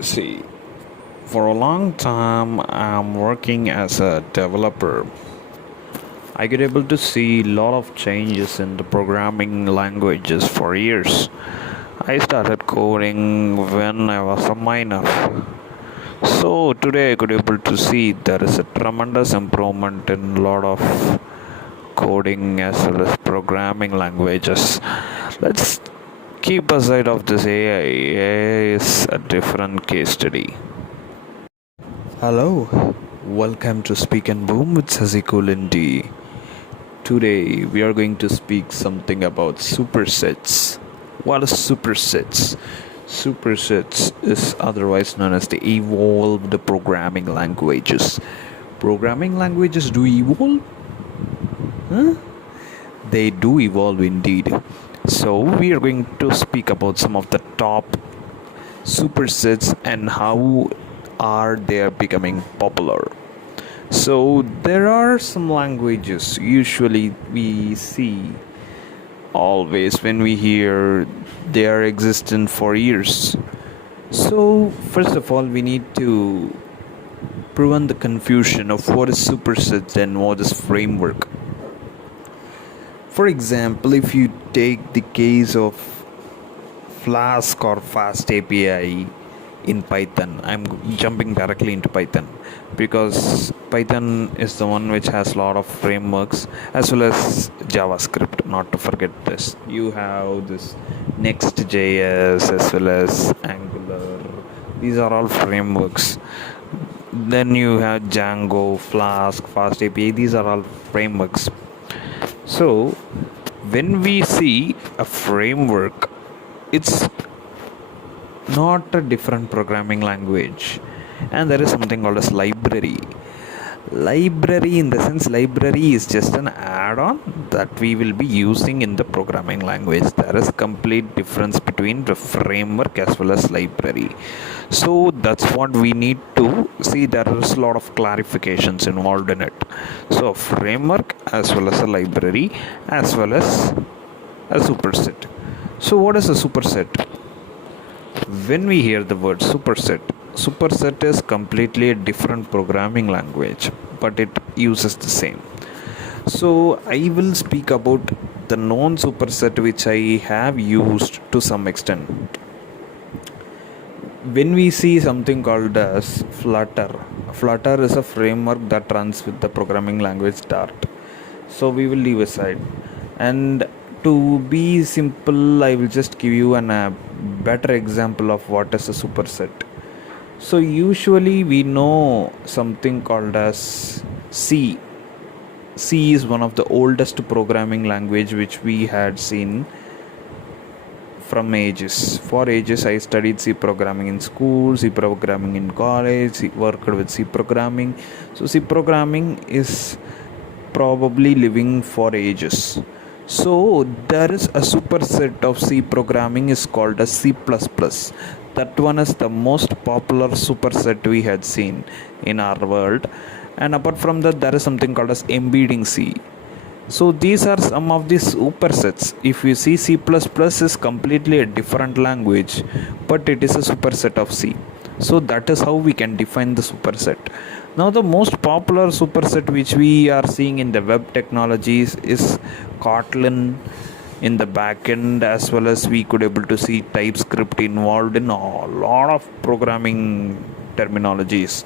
See, for a long time, I'm working as a developer. I get able to see a lot of changes in the programming languages for years. I started coding when I was a minor. So today I could able to see there is a tremendous improvement in a lot of coding as well as programming languages. Let's keep aside of this AI. AI is a different case study. Hello, welcome to Speak and Boom with Sasikulindi. Today we are going to speak something about supersets. What is supersets? Supersets is otherwise known as the evolved programming languages. Programming languages do evolve? Huh? They do evolve indeed. So we are going to speak about some of the top supersets and how are they becoming popular. So there are some languages usually we see always when we hear they are existent for years. So first of all we need to prevent the confusion of what is superset and what is framework. For example, if you take the case of Flask or Fast API in Python, I'm jumping directly into Python because Python is the one which has a lot of frameworks as well as JavaScript. Not to forget this, you have this Next.js as well as Angular. These are all frameworks. Then you have Django, Flask, Fast API. These are all frameworks. So when we see a framework, it's not a different programming language, and there is something called as library. In the sense, library is just an add-on that we will be using in the programming language. There is complete difference between the framework as well as library. So that's what we need to see. There is a lot of clarifications involved in it. So framework as well as a library as well as a superset. So what is a superset? When we hear the word superset is completely a different programming language, but it uses the same. So I will speak about the non superset which I have used to some extent. When we see something called as Flutter is a framework that runs with the programming language Dart. So we will leave aside. And to be simple, I will just give you a better example of what is a superset. So usually we know something called as C. C is one of the oldest programming language which we had seen from ages. For ages I studied C programming in school, C programming in college, worked with C programming. So C programming is probably living for ages. So there is a superset of C programming is called as C++. That one is the most popular superset we had seen in our world. And apart from that, there is something called as embedding C. So these are some of the supersets. If you see, C++ is completely a different language, but it is a superset of C. So that is how we can define the superset. Now the most popular superset which we are seeing in the web technologies is Kotlin in the backend, as well as we could able to see TypeScript involved in a lot of programming terminologies.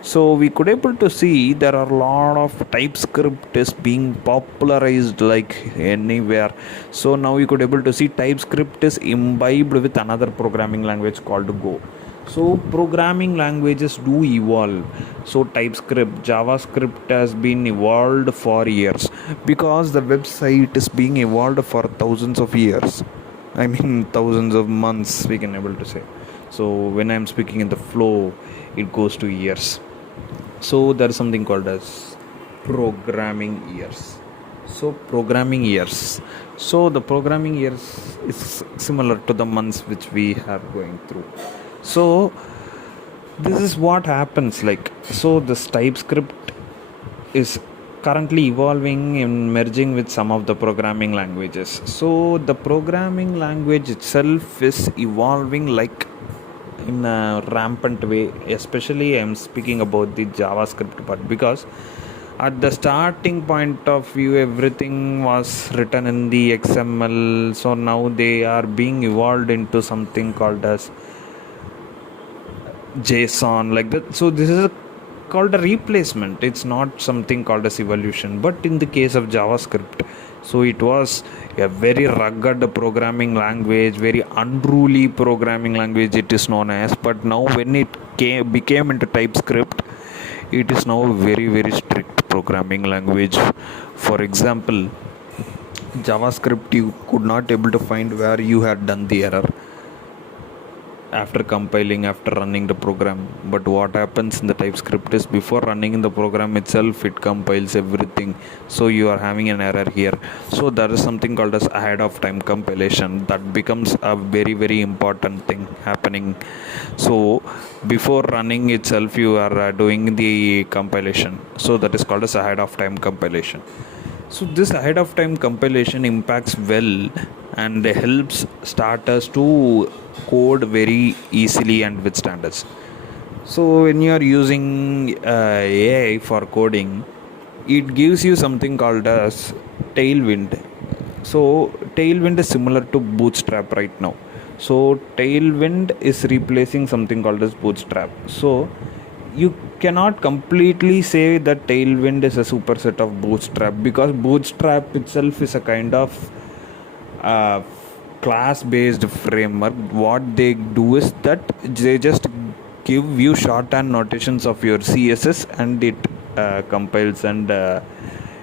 So we could able to see there are a lot of TypeScript is being popularized like anywhere. So now we could able to see TypeScript is imbibed with another programming language called Go. So programming languages do evolve. So TypeScript, JavaScript has been evolved for years because the website is being evolved for thousands of years. I mean thousands of months we can able to say. So when I'm speaking in the flow, it goes to years. So there is something called as programming years. So programming years. So the programming years is similar to the months which we are going through. So this is what happens like. So this TypeScript is currently evolving and merging with some of the programming languages. So the programming language itself is evolving like in a rampant way. Especially I'm speaking about the JavaScript part, because at the starting point of view everything was written in the XML. So now they are being evolved into something called as JSON, like that. So this is called a replacement. It's not something called as evolution. But in the case of JavaScript, so it was a very rugged programming language, very unruly programming language it is known as. But now when it became into TypeScript, it is now a very strict programming language. For example, JavaScript, you could not able to find where you had done the error after compiling, after running the program. But what happens in the TypeScript is, before running in the program itself, it compiles everything. So you are having an error here. So there is something called as ahead of time compilation that becomes a very important thing happening. So before running itself, you are doing the compilation. So that is called as ahead of time compilation. So this ahead of time compilation impacts well and helps starters to code very easily and with standards. So when you are using AI for coding, it gives you something called as Tailwind. So Tailwind is similar to Bootstrap right now. So Tailwind is replacing something called as Bootstrap. So you cannot completely say that Tailwind is a superset of Bootstrap, because Bootstrap itself is a kind of uh, class based framework. What they do is that they just give you shorthand notations of your CSS, and it compiles and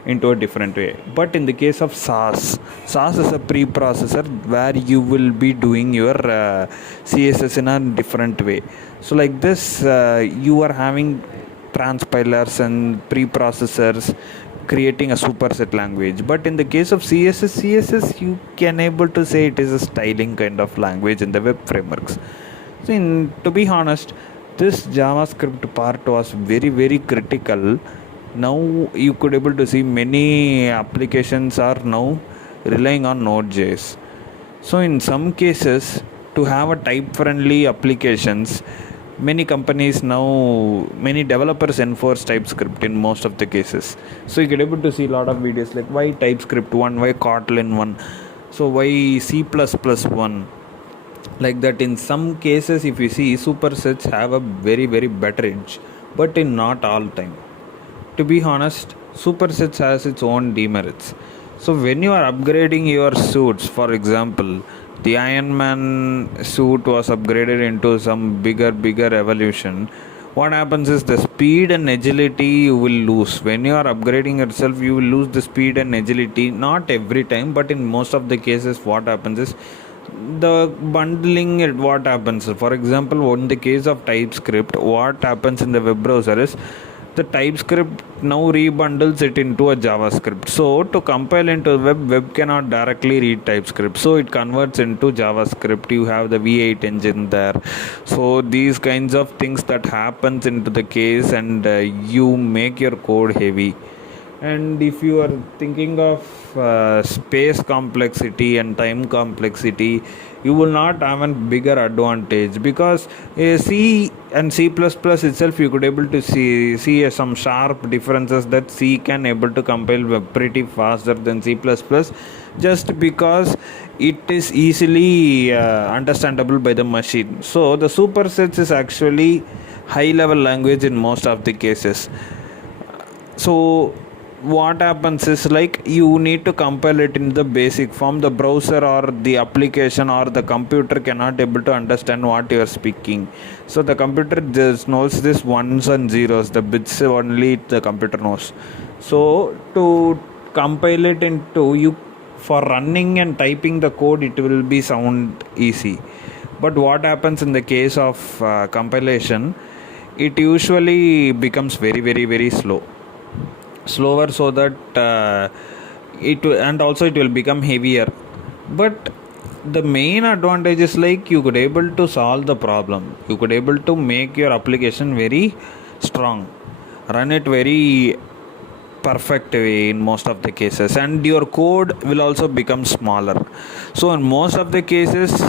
into a different way. But in the case of SAS is a preprocessor where you will be doing your CSS in a different way. So like this, you are having transpilers and preprocessors creating a superset language. But in the case of CSS, you can able to say it is a styling kind of language in the web frameworks. So to be honest, this JavaScript part was very critical. Now you could able to see many applications are now relying on Node.js. So in some cases, to have a type friendly applications, many companies now, many developers enforce TypeScript in most of the cases. So you get able to see a lot of videos like, why TypeScript 1, why Kotlin 1, so why C++1, like that. In some cases, if you see, supersets have a very better edge, but in not all time. To be honest, supersets has its own demerits. So when you are upgrading your suits, for example, the Iron Man suit was upgraded into some bigger evolution. What happens is, the speed and agility you will lose. When you are upgrading yourself, you will lose the speed and agility. Not every time, but in most of the cases, what happens is, the bundling, what happens, for example, in the case of TypeScript, what happens in the web browser is, the TypeScript now rebundles it into a JavaScript. So to compile into web cannot directly read TypeScript. So it converts into JavaScript. You have the V8 engine there. So these kinds of things that happens into the case, and you make your code heavy. And if you are thinking of space complexity and time complexity, you will not have a bigger advantage, because C and C++ itself, you could able to see some sharp differences, that C can able to compile pretty faster than C++, just because it is easily understandable by the machine. So the supersets is actually high level language in most of the cases. So what happens is, like, you need to compile it in the basic form. The browser or the application or the computer cannot able to understand what you are speaking. So the computer just knows this ones and zeros, the bits only the computer knows. So to compile it into, you for running and typing the code, it will be sound easy. But what happens in the case of compilation, it usually becomes very slower, so that and also it will become heavier. But the main advantage is, like, you could able to solve the problem, you could able to make your application very strong, run it very perfect way in most of the cases, and your code will also become smaller. So in most of the cases,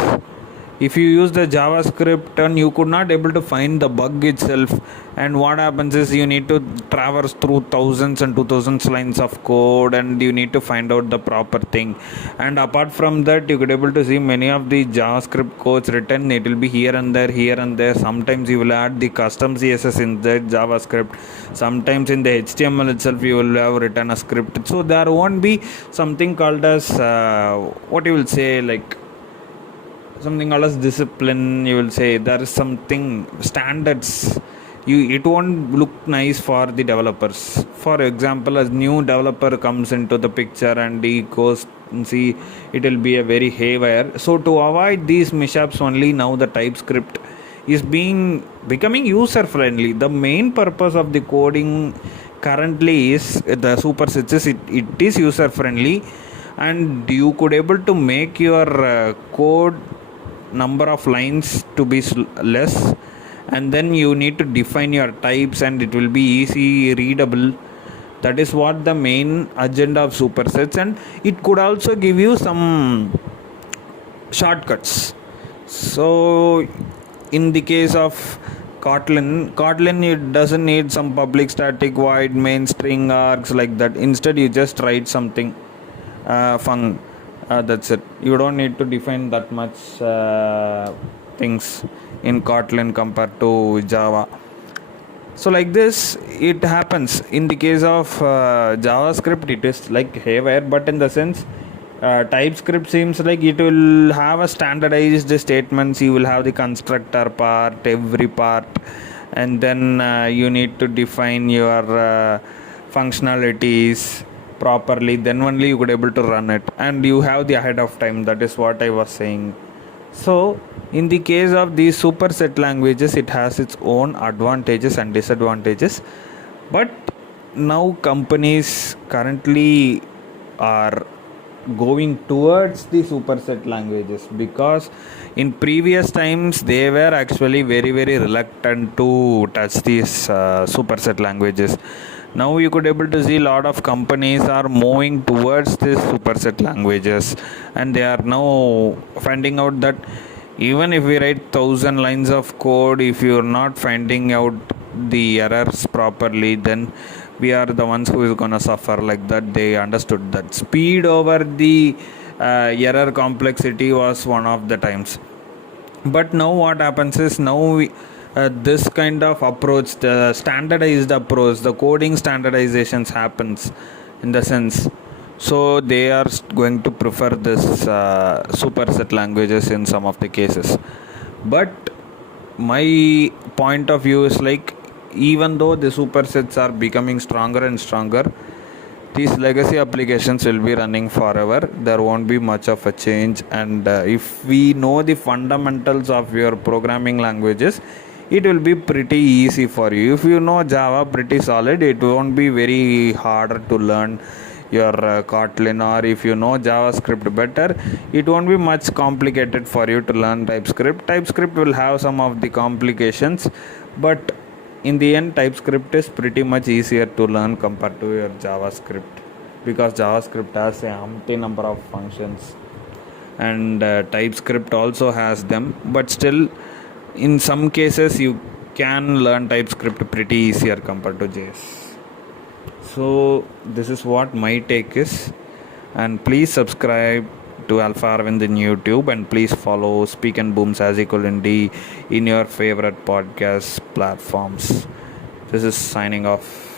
if you use the JavaScript and you could not able to find the bug itself, and what happens is you need to traverse through thousands and 2000 lines of code, and you need to find out the proper thing. And apart from that, you could able to see many of the JavaScript codes written, it will be here and there. Sometimes you will add the custom CSS in the JavaScript, sometimes in the HTML itself you will have written a script. So there won't be something called as what you will say, like something called as discipline. You will say there is something standards. It won't look nice for the developers. For example, a new developer comes into the picture and he goes and see, it will be a very haywire. So to avoid these mishaps only, now the TypeScript is becoming user friendly. The main purpose of the coding currently is the supersets is it is user friendly, and you could able to make your code number of lines to be less, and then you need to define your types and it will be easy readable. That is what the main agenda of supersets, and it could also give you some shortcuts. So in the case of Kotlin, it doesn't need some public static void main string args like that. Instead you just write something func. That's it. You don't need to define that much things in Kotlin compared to Java. So like this it happens. In the case of JavaScript, it is like haywire, but in the sense TypeScript seems like it will have a standardized statements. You will have the constructor part, every part, and then you need to define your functionalities properly, then only you could able to run it, and you have the ahead of time. That is what I was saying. So in the case of these superset languages, it has its own advantages and disadvantages, but now companies currently are going towards the superset languages, because in previous times they were actually very reluctant to touch these superset languages. Now you could able to see a lot of companies are moving towards these superset languages, and they are now finding out that even if we write 1000 lines of code, if you are not finding out the errors properly, then we are the ones who is gonna suffer. Like that, they understood that speed over the error complexity was one of the times. But now what happens is, now this kind of approach, the standardized approach, the coding standardizations happens in the sense, so they are going to prefer this superset languages in some of the cases. But my point of view is like, even though the supersets are becoming stronger and stronger, these legacy applications will be running forever. There won't be much of a change, and if we know the fundamentals of your programming languages, it will be pretty easy for you. If you know Java pretty solid, it won't be very harder to learn your Kotlin, or if you know JavaScript better, it won't be much complicated for you to learn TypeScript. TypeScript will have some of the complications, but in the end TypeScript is pretty much easier to learn compared to your JavaScript, because JavaScript has a empty number of functions, and TypeScript also has them, but still in some cases you can learn TypeScript pretty easier compared to JS. So this is what my take is, and please subscribe to Alpha Arvind in YouTube, and please follow Speak and Boom Sazikolindi in your favorite podcast platforms. This is signing off.